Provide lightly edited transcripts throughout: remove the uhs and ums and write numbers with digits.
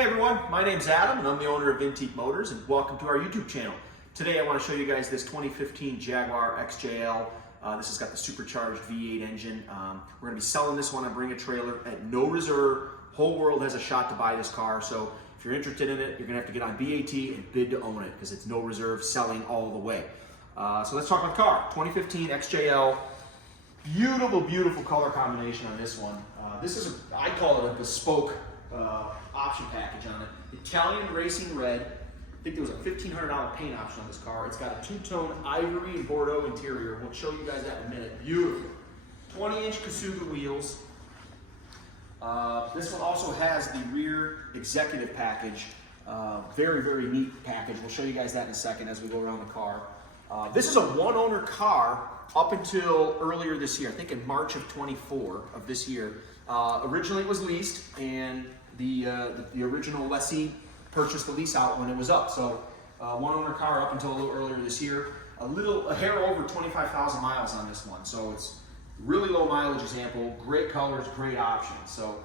Hey everyone, my name's Adam and I'm the owner of Vintique Motors, and welcome to our YouTube channel. Today I want to show you guys this 2015 Jaguar XJL. This has got the supercharged V8 engine. We're going to be selling this one on Bring a Trailer at no reserve. Whole world has a shot to buy this car, so if you're interested in it, you're going to have to get on BAT and bid to own it because it's no reserve, selling all the way. So let's talk about the car. 2015 XJL. Beautiful, beautiful color combination on this one. This is, I call it a bespoke option package on it. Italian racing red. I think there was a $1,500 paint option on this car. It's got a two-tone ivory and Bordeaux interior. We'll show you guys that in a minute. Beautiful. 20-inch Kasuga wheels. This one also has the rear executive package. Very, very neat package. We'll show you guys that in a second as we go around the car. This is a one-owner car up until earlier this year. I think in March of 24 of this year. Originally it was leased, and the original lessee purchased the lease out when it was up. So one-owner car up until a little earlier this year. A hair over 25,000 miles on this one. So it's really low mileage example, great colors, great options. So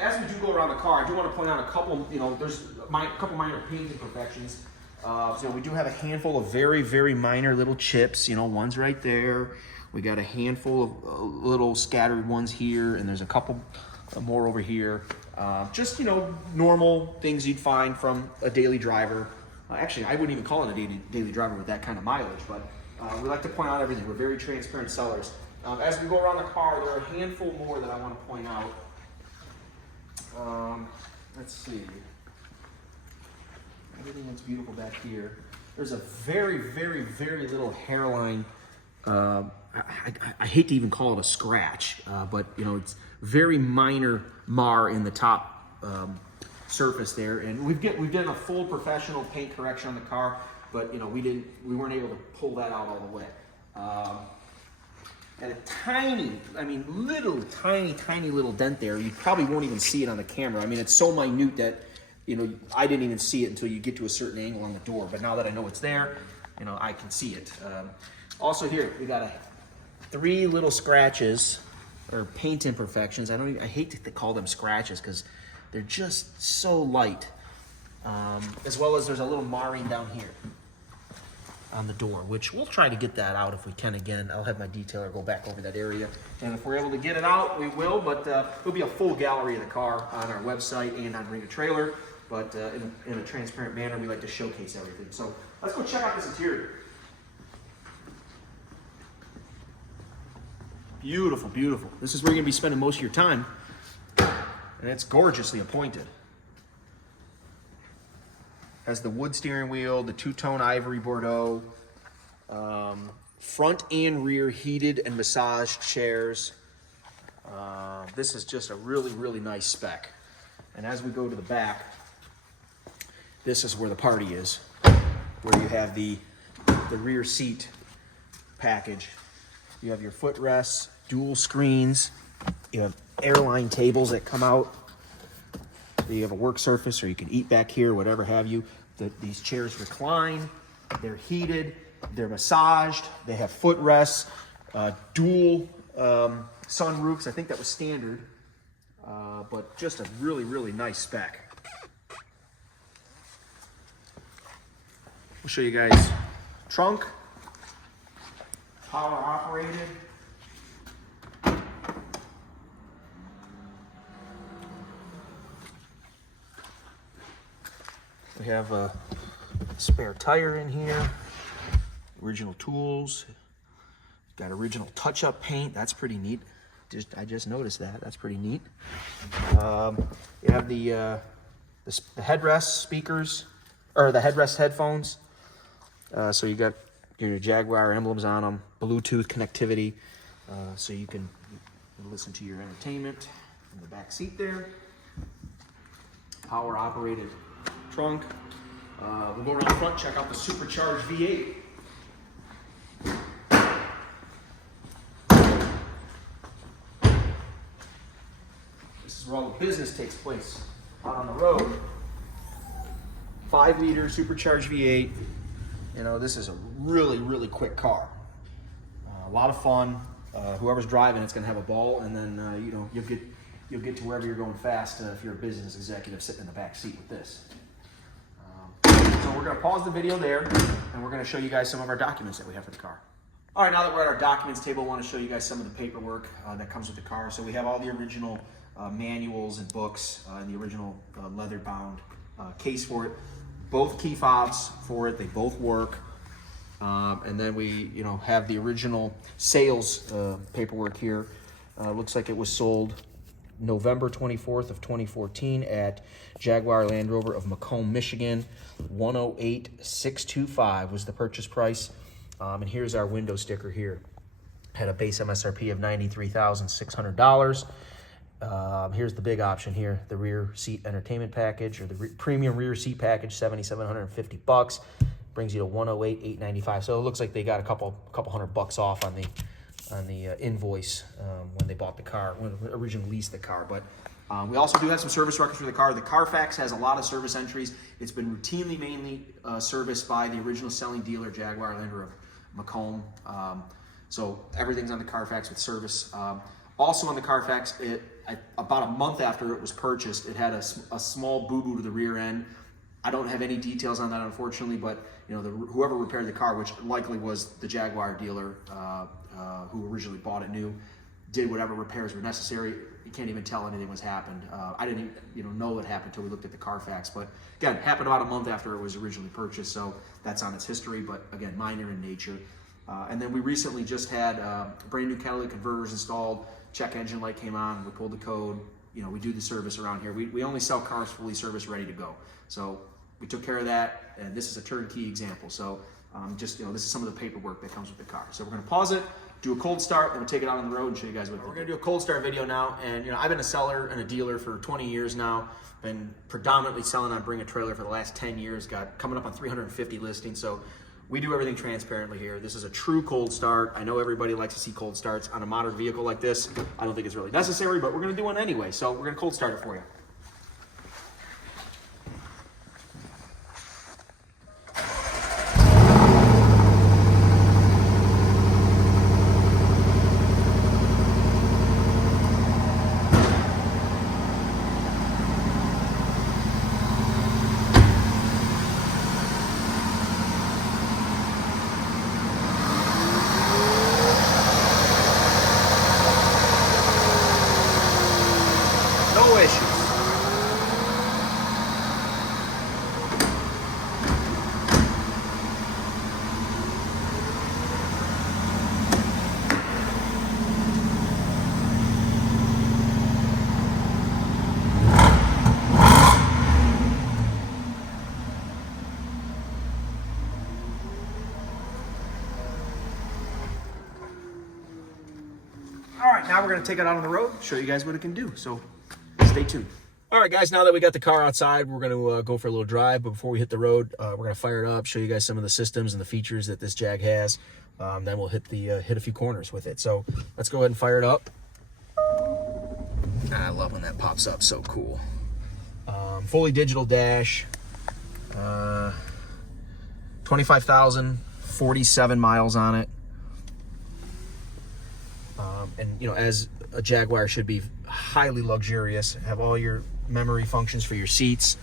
as we do go around the car, I do want to point out a couple, there's a couple minor paint imperfections. So we do have a handful of very, very minor little chips. One's right there. We got a handful of little scattered ones here, and there's a couple more over here. Just, normal things you'd find from a daily driver. Actually, I wouldn't even call it a daily driver with that kind of mileage, but we like to point out everything. We're very transparent sellers. As we go around the car, there are a handful more that I want to point out. Let's see. Everything looks beautiful back here. There's a very, very, very little hairline. I hate to even call it a scratch, but it's very minor mar in the top surface there. And we've done a full professional paint correction on the car, but we weren't able to pull that out all the way. And a tiny little dent there. You probably won't even see it on the camera. I mean, it's so minute that I didn't even see it until you get to a certain angle on the door. But now that I know it's there, I can see it. Also here, we got 3 little scratches or paint imperfections. I hate to call them scratches because they're just so light. As well as there's a little marring down here on the door, which we'll try to get that out if we can again. I'll have my detailer go back over that area. And if we're able to get it out, we will, but there'll be a full gallery of the car on our website and on Bring a Trailer. But in a transparent manner, we like to showcase everything. So let's go check out this interior. Beautiful, beautiful. This is where you're gonna be spending most of your time. And it's gorgeously appointed. Has the wood steering wheel, the two-tone ivory Bordeaux, front and rear heated and massaged chairs. This is just a really, really nice spec. And as we go to the back, this is where the party is, where you have the rear seat package. You have your footrests, dual screens. You have airline tables that come out. You have a work surface, or you can eat back here, whatever have you. These chairs recline. They're heated. They're massaged. They have footrests, dual sunroofs. I think that was standard, but just a really, really nice spec. We'll show you guys trunk, power operated. We have a spare tire in here, original tools, got original touch-up paint. That's pretty neat. I just noticed that. That's pretty neat. You have the headrest speakers, or the headrest headphones. So you got your Jaguar emblems on them, Bluetooth connectivity, so you can listen to your entertainment in the back seat there. Power operated trunk. We'll go around the front, check out the supercharged V8. This is where all the business takes place, out on the road. 5-liter supercharged V8. This is a really, really quick car. A lot of fun. Whoever's driving, it's gonna have a ball, and then you'll get you'll get to wherever you're going fast if you're a business executive sitting in the back seat with this. So we're going to pause the video there, and we're going to show you guys some of our documents that we have for the car. All right, now that we're at our documents table, I want to show you guys some of the paperwork that comes with the car. So we have all the original manuals and books and the original leather-bound case for it. Both key fobs for it, they both work. And then we, have the original sales paperwork here. Looks like it was sold November 24th of 2014 at Jaguar Land Rover of Macomb, Michigan. $108,625 was the purchase price. And here's our window sticker here. Had a base MSRP of $93,600. Here's the big option here, the rear seat entertainment package, or the premium rear seat package, $7,750. Brings you to $108,895. So it looks like they got a couple $100 off on the invoice when they bought the car, when they originally leased the car. But we also do have some service records for the car. The Carfax has a lot of service entries. It's been routinely mainly serviced by the original selling dealer, Jaguar Land Rover of Macomb. So everything's on the Carfax with service. Also on the Carfax, about a month after it was purchased, it had a small boo-boo to the rear end. I don't have any details on that, unfortunately, but whoever repaired the car, which likely was the Jaguar dealer who originally bought it new, did whatever repairs were necessary. You can't even tell anything was happened. I didn't even know what happened until we looked at the Carfax. But again, it happened about a month after it was originally purchased, so that's on its history, but again, minor in nature. And then we recently just had brand new catalytic converters installed. Check engine light came on. We pulled the code. We do the service around here. We only sell cars fully serviced, ready to go. So we took care of that, and this is a turnkey example. So this is some of the paperwork that comes with the car. So we're going to pause it, do a cold start, and we'll take it out on the road and show you guys what we're going to do a cold start video now. And I've been a seller and a dealer for 20 years now. Been predominantly selling on Bring a Trailer for the last 10 years. Got coming up on 350 listings. So we do everything transparently here. This is a true cold start. I know everybody likes to see cold starts on a modern vehicle like this. I don't think it's really necessary, but we're going to do one anyway. So we're going to cold start it for you. No issues. All right, now we're going to take it out on the road, show you guys what it can do. So stay tuned. All right, guys, now that we got the car outside, we're going to go for a little drive. But before we hit the road, we're going to fire it up, show you guys some of the systems and the features that this Jag has. Then we'll hit a few corners with it. So let's go ahead and fire it up. I love when that pops up, so cool. Fully digital dash, 25,047 miles on it. And as a Jaguar should be, highly luxurious. Have all your memory functions for your seats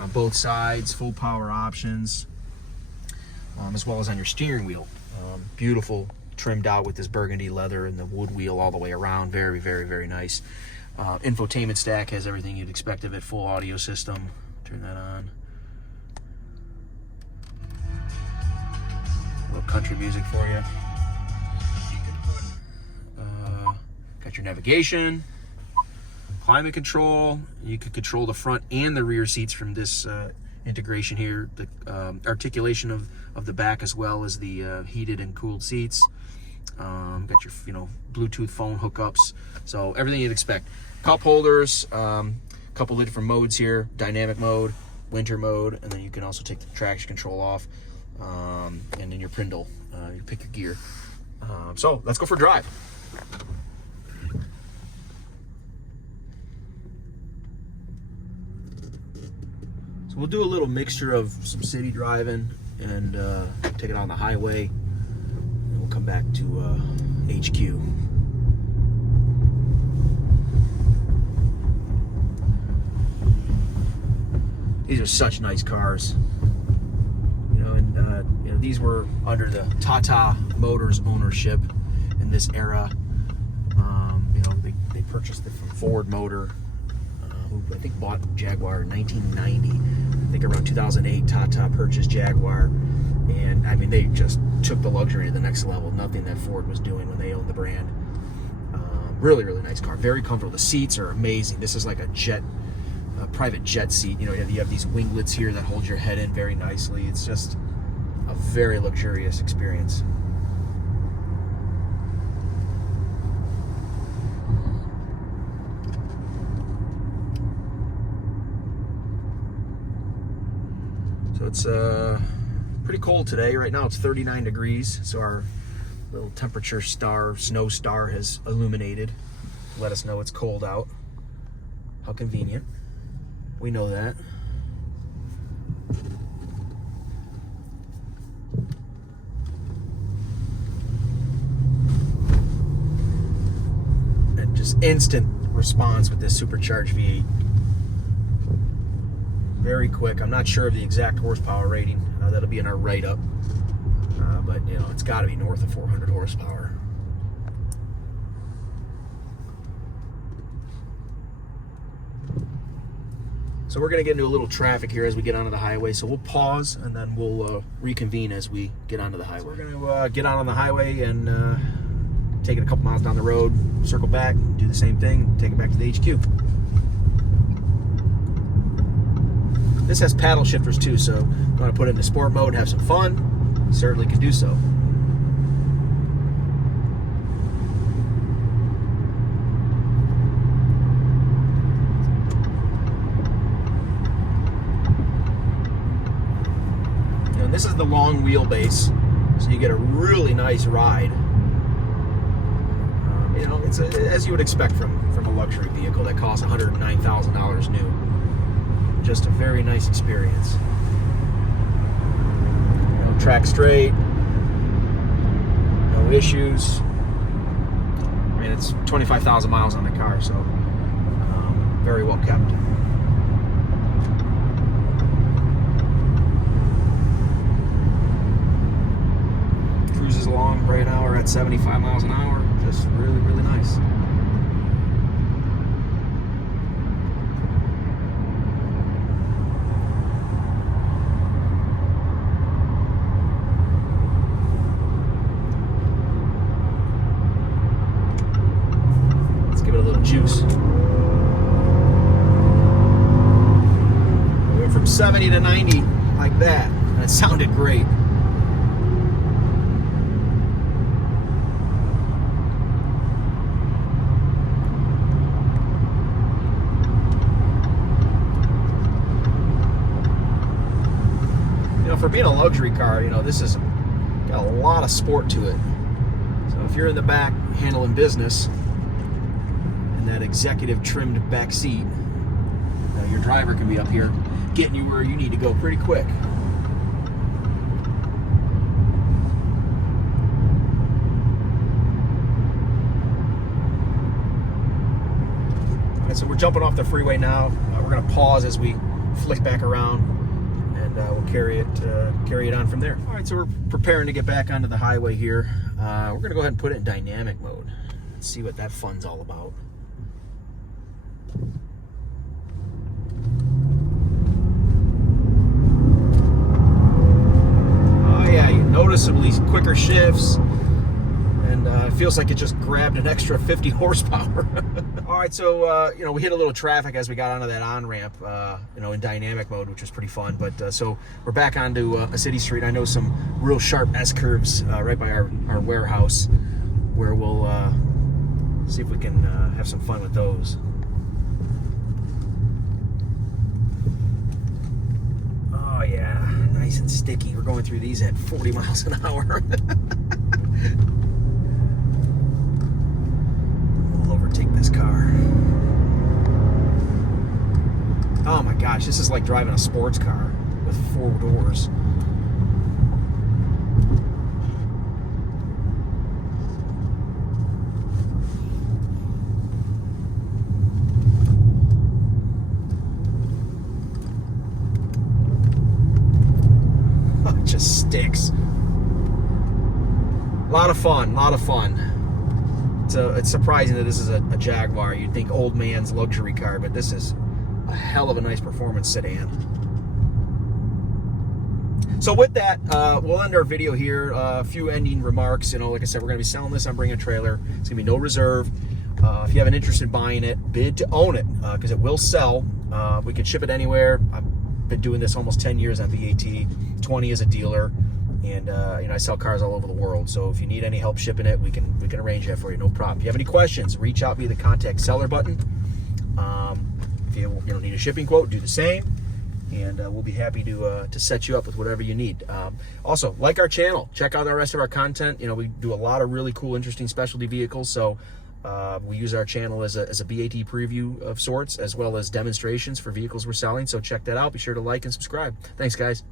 on both sides, full power options, as well as on your steering wheel. Beautiful, trimmed out with this burgundy leather and the wood wheel all the way around. Very, very, very nice. Infotainment stack has everything you'd expect of it. Full audio system. Turn that on. A little country music for you. Got your navigation, climate control. You could control the front and the rear seats from this integration here. The articulation of the back, as well as the heated and cooled seats. Got your Bluetooth phone hookups. So everything you'd expect. Cup holders, couple of different modes here: dynamic mode, winter mode, and then you can also take the traction control off. And then your Prindle, you pick your gear. So let's go for a drive. We'll do a little mixture of some city driving and take it on the highway, and we'll come back to HQ. These are such nice cars. You know, and you know, these were under the Tata Motors ownership in this era. You know, they purchased it from Ford Motor, who I think bought Jaguar in 1990. I think around 2008, Tata purchased Jaguar, and I mean, they just took the luxury to the next level. Nothing that Ford was doing when they owned the brand. Really, really nice car. Very comfortable. The seats are amazing. This is like a private jet seat. You know, you have these winglets here that hold your head in very nicely. It's just a very luxurious experience. So it's pretty cold today. Right now it's 39 degrees. So our little temperature star, snow star, has illuminated to let us know it's cold out. How convenient. We know that. And just instant response with this supercharged V8. Very quick. I'm not sure of the exact horsepower rating. That'll be in our write-up. But, you know, it's got to be north of 400 horsepower. So we're going to get into a little traffic here as we get onto the highway. So we'll pause and then we'll reconvene as we get onto the highway. So we're going to get out on the highway and take it a couple miles down the road, circle back, do the same thing, take it back to the HQ. This has paddle shifters too, so if you want to put it into sport mode, have some fun, certainly can do so. And this is the long wheelbase, so you get a really nice ride. You know, it's as you would expect from a luxury vehicle that costs $109,000 new. Just a very nice experience. You know, track straight, no issues. I mean, it's 25,000 miles on the car, so very well kept. Cruises along right now, we're at 75 miles an hour. Just really, really nice. Juice. We went from 70 to 90 like that, and it sounded great. You know, for being a luxury car, you know, this has got a lot of sport to it. So if you're in the back handling business, that executive trimmed back seat, your driver can be up here getting you where you need to go pretty quick. All right, so we're jumping off the freeway now. We're going to pause as we flick back around, and we'll carry it on from there. All right, so we're preparing to get back onto the highway here. We're going to go ahead and put it in dynamic mode. Let's see what that fun's all about. Noticeably quicker shifts, and it feels like it just grabbed an extra 50 horsepower. All right, so you know, we hit a little traffic as we got onto that on-ramp, you know, in dynamic mode, which was pretty fun. But so we're back onto a city street. I know some real sharp S-curves right by our warehouse, where we'll see if we can have some fun with those. Oh yeah, nice and sticky. We're going through these at 40 miles an hour. We'll overtake this car. Oh my gosh, this is like driving a sports car with 4 doors. just sticks. A lot of fun, a lot of fun. So it's surprising that this is a Jaguar. You'd think old man's luxury car, but this is a hell of a nice performance sedan. So with that, we'll end our video here. A few ending remarks. You know, like I said, we're going to be selling this on Bring a Trailer. It's going to be no reserve. If you have an interest in buying it, bid to own it, because it will sell. We can ship it anywhere. I've been doing this almost 10 years on VAT, 20 as a dealer, and you know, I sell cars all over the world. So if you need any help shipping it, we can arrange that for you, no problem. If you have any questions, reach out via the contact seller button. If you need a shipping quote, do the same. And we'll be happy to set you up with whatever you need. Also, like our channel, check out the rest of our content. You know, we do a lot of really cool, interesting specialty vehicles. So we use our channel as a BAT preview of sorts, as well as demonstrations for vehicles we're selling. So check that out. Be sure to like and subscribe. Thanks, guys.